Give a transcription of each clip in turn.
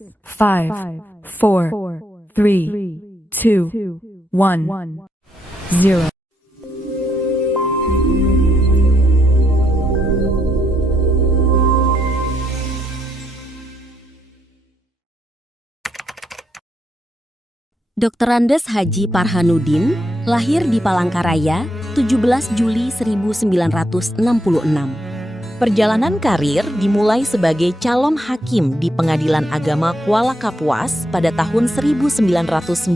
5, 4, 3, 2, 1, 0. Dr. Andes Haji Farhanuddin lahir di Palangkaraya 17 Juli 1966. Perjalanan karir dimulai sebagai calon hakim di Pengadilan Agama Kuala Kapuas pada tahun 1994.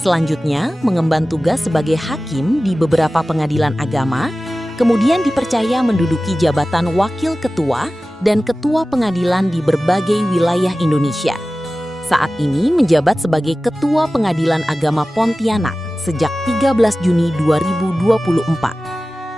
Selanjutnya mengemban tugas sebagai hakim di beberapa pengadilan agama, kemudian dipercaya menduduki jabatan wakil ketua dan ketua pengadilan di berbagai wilayah Indonesia. Saat ini menjabat sebagai Ketua Pengadilan Agama Pontianak sejak 13 Juni 2024.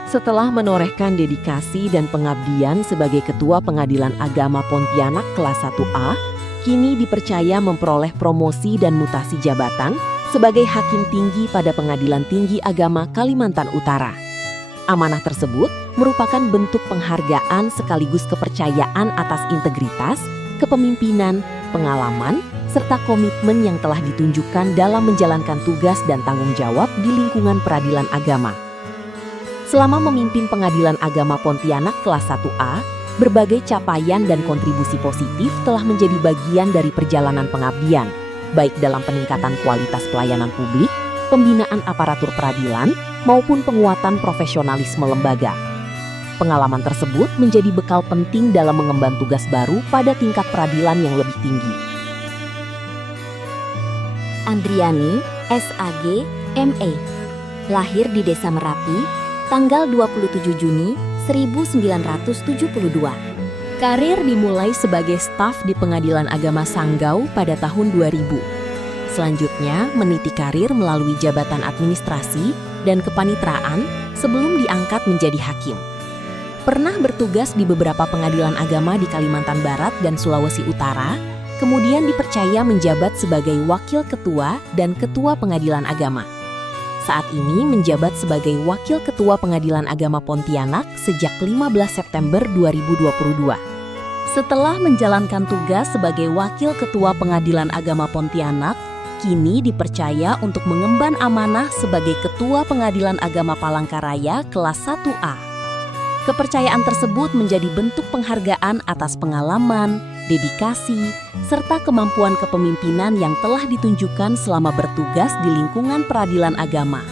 Setelah menorehkan dedikasi dan pengabdian sebagai Ketua Pengadilan Agama Pontianak kelas 1A, kini dipercaya memperoleh promosi dan mutasi jabatan sebagai Hakim Tinggi pada Pengadilan Tinggi Agama Kalimantan Utara. Amanah tersebut merupakan bentuk penghargaan sekaligus kepercayaan atas integritas, kepemimpinan, pengalaman, serta komitmen yang telah ditunjukkan dalam menjalankan tugas dan tanggung jawab di lingkungan peradilan agama. Selama memimpin Pengadilan Agama Pontianak kelas 1A, berbagai capaian dan kontribusi positif telah menjadi bagian dari perjalanan pengabdian, baik dalam peningkatan kualitas pelayanan publik, pembinaan aparatur peradilan, maupun penguatan profesionalisme lembaga. Pengalaman tersebut menjadi bekal penting dalam mengemban tugas baru pada tingkat peradilan yang lebih tinggi. Andriani, SAG, MA. Lahir di Desa Merapi, tanggal 27 Juni 1972. Karir dimulai sebagai staf di Pengadilan Agama Sanggau pada tahun 2000. Selanjutnya meniti karir melalui jabatan administrasi dan kepanitraan sebelum diangkat menjadi hakim. Pernah bertugas di beberapa pengadilan agama di Kalimantan Barat dan Sulawesi Utara, kemudian dipercaya menjabat sebagai Wakil Ketua dan Ketua Pengadilan Agama. Saat ini menjabat sebagai Wakil Ketua Pengadilan Agama Pontianak sejak 15 September 2022. Setelah menjalankan tugas sebagai Wakil Ketua Pengadilan Agama Pontianak, kini dipercaya untuk mengemban amanah sebagai Ketua Pengadilan Agama Palangkaraya kelas 1A. Kepercayaan tersebut menjadi bentuk penghargaan atas pengalaman, dedikasi, serta kemampuan kepemimpinan yang telah ditunjukkan selama bertugas di lingkungan peradilan agama.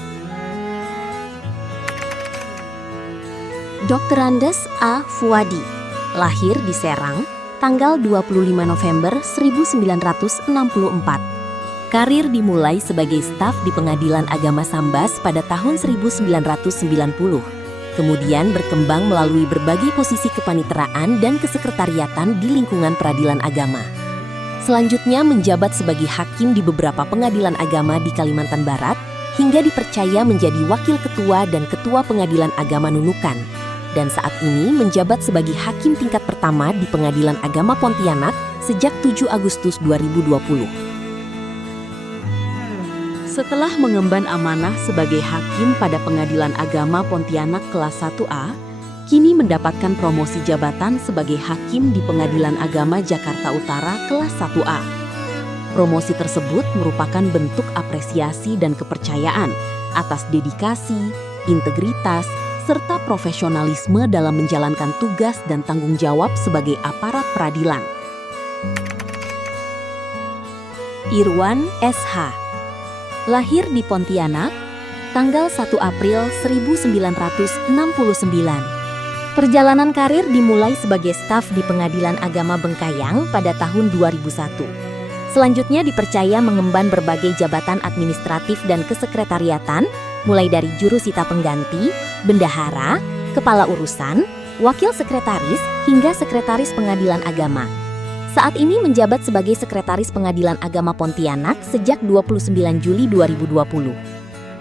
Dr. Andes A. Fuadi, lahir di Serang, tanggal 25 November 1964. Karir dimulai sebagai staf di Pengadilan Agama Sambas pada tahun 1990. Kemudian berkembang melalui berbagai posisi kepanitraan dan kesekretariatan di lingkungan peradilan agama. Selanjutnya menjabat sebagai hakim di beberapa pengadilan agama di Kalimantan Barat, hingga dipercaya menjadi wakil ketua dan ketua pengadilan agama Nunukan. Dan saat ini menjabat sebagai hakim tingkat pertama di Pengadilan Agama Pontianak sejak 7 Agustus 2020. Setelah mengemban amanah sebagai hakim pada Pengadilan Agama Pontianak kelas 1A, kini mendapatkan promosi jabatan sebagai hakim di Pengadilan Agama Jakarta Utara kelas 1A. Promosi tersebut merupakan bentuk apresiasi dan kepercayaan atas dedikasi, integritas, serta profesionalisme dalam menjalankan tugas dan tanggung jawab sebagai aparat peradilan. Irwan SH. Lahir di Pontianak, tanggal 1 April 1969. Perjalanan karir dimulai sebagai staf di Pengadilan Agama Bengkayang pada tahun 2001. Selanjutnya dipercaya mengemban berbagai jabatan administratif dan kesekretariatan, mulai dari jurusita pengganti, bendahara, kepala urusan, wakil sekretaris, hingga sekretaris pengadilan agama. Saat ini menjabat sebagai Sekretaris Pengadilan Agama Pontianak sejak 29 Juli 2020.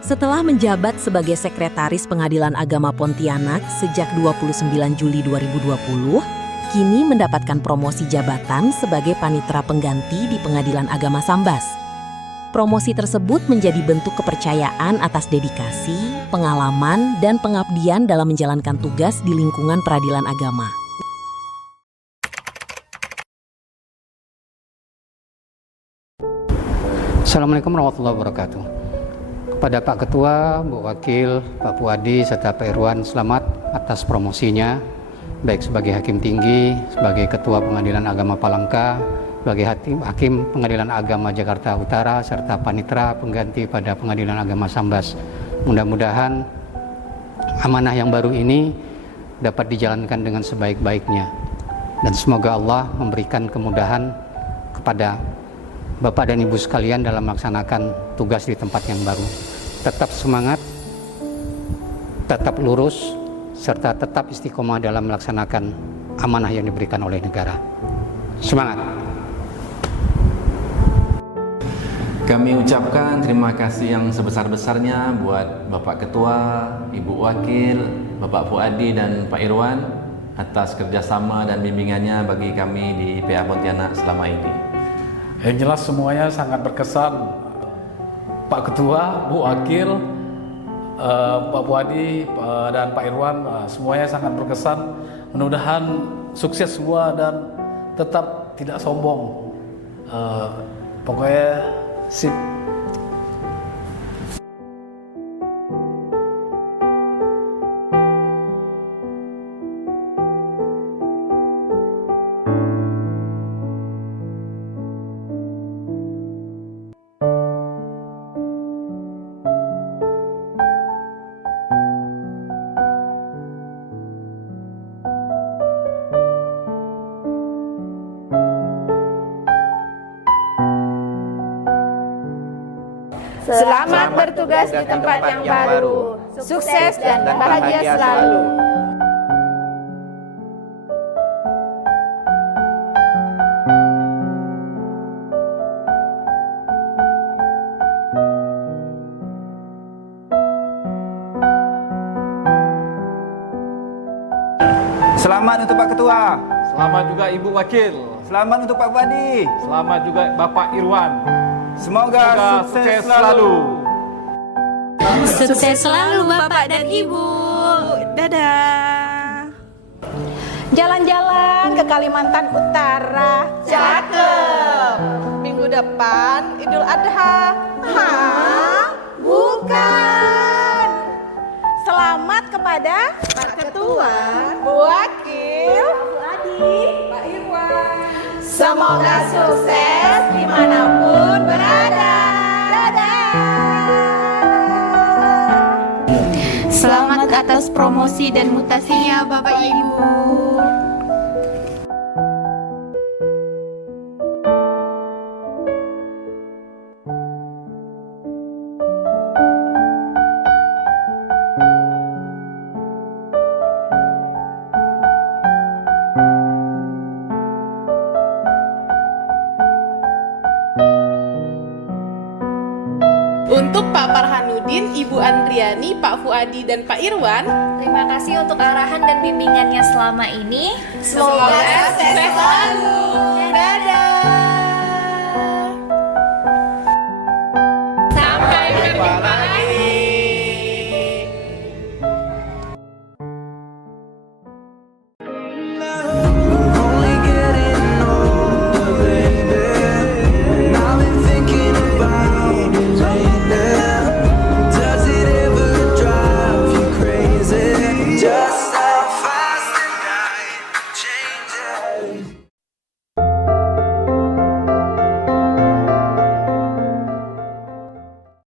Setelah menjabat sebagai Sekretaris Pengadilan Agama Pontianak sejak 29 Juli 2020, kini mendapatkan promosi jabatan sebagai Panitera Pengganti di Pengadilan Agama Sambas. Promosi tersebut menjadi bentuk kepercayaan atas dedikasi, pengalaman, dan pengabdian dalam menjalankan tugas di lingkungan peradilan agama. Assalamualaikum warahmatullahi wabarakatuh. Kepada Pak Ketua, Bu Wakil, Pak Fuadi, serta Pak Irwan, selamat atas promosinya, baik sebagai Hakim Tinggi, sebagai Ketua Pengadilan Agama Palangka, sebagai Hakim Pengadilan Agama Jakarta Utara, serta Panitera pengganti pada Pengadilan Agama Sambas. Mudah-mudahan amanah yang baru ini dapat dijalankan dengan sebaik-baiknya, dan semoga Allah memberikan kemudahan kepada Bapak dan Ibu sekalian dalam melaksanakan tugas di tempat yang baru. Tetap semangat, tetap lurus, serta tetap istiqomah dalam melaksanakan amanah yang diberikan oleh negara. Semangat! Kami ucapkan terima kasih yang sebesar-besarnya buat Bapak Ketua, Ibu Wakil, Bapak Fuadi dan Pak Irwan atas kerjasama dan bimbingannya bagi kami di PA Pontianak selama ini. Yang jelas semuanya sangat berkesan. Pak Ketua, Bu Wakil, Pak Fuadi dan Pak Irwan, semuanya sangat berkesan. Mudah-mudahan sukses semua dan tetap tidak sombong. Pokoknya sip. Selamat bertugas di tempat yang baru. Sukses dan bahagia selalu. Selamat untuk Pak Ketua. Selamat juga Ibu Wakil. Selamat untuk Pak Fuadi. Selamat juga Bapak Irwan. Semoga sukses selalu. Sukses selalu Bapak dan Ibu. Dadah. Jalan-jalan ke Kalimantan Utara. Cakep. Minggu depan Idul Adha. Hah? Bukan. Selamat kepada Pak Ketua, Bu Wakil, Pak Fuadi, Pak Irwan. Semoga sukses dimanapun berada. Dadah. Selamat atas promosi dan mutasinya Bapak Ibu. Untuk Pak Farhanuddin, Ibu Andriani, Pak Fuadi, dan Pak Irwan, Terima kasih untuk arahan dan bimbingannya selama ini. semoga sukses selalu.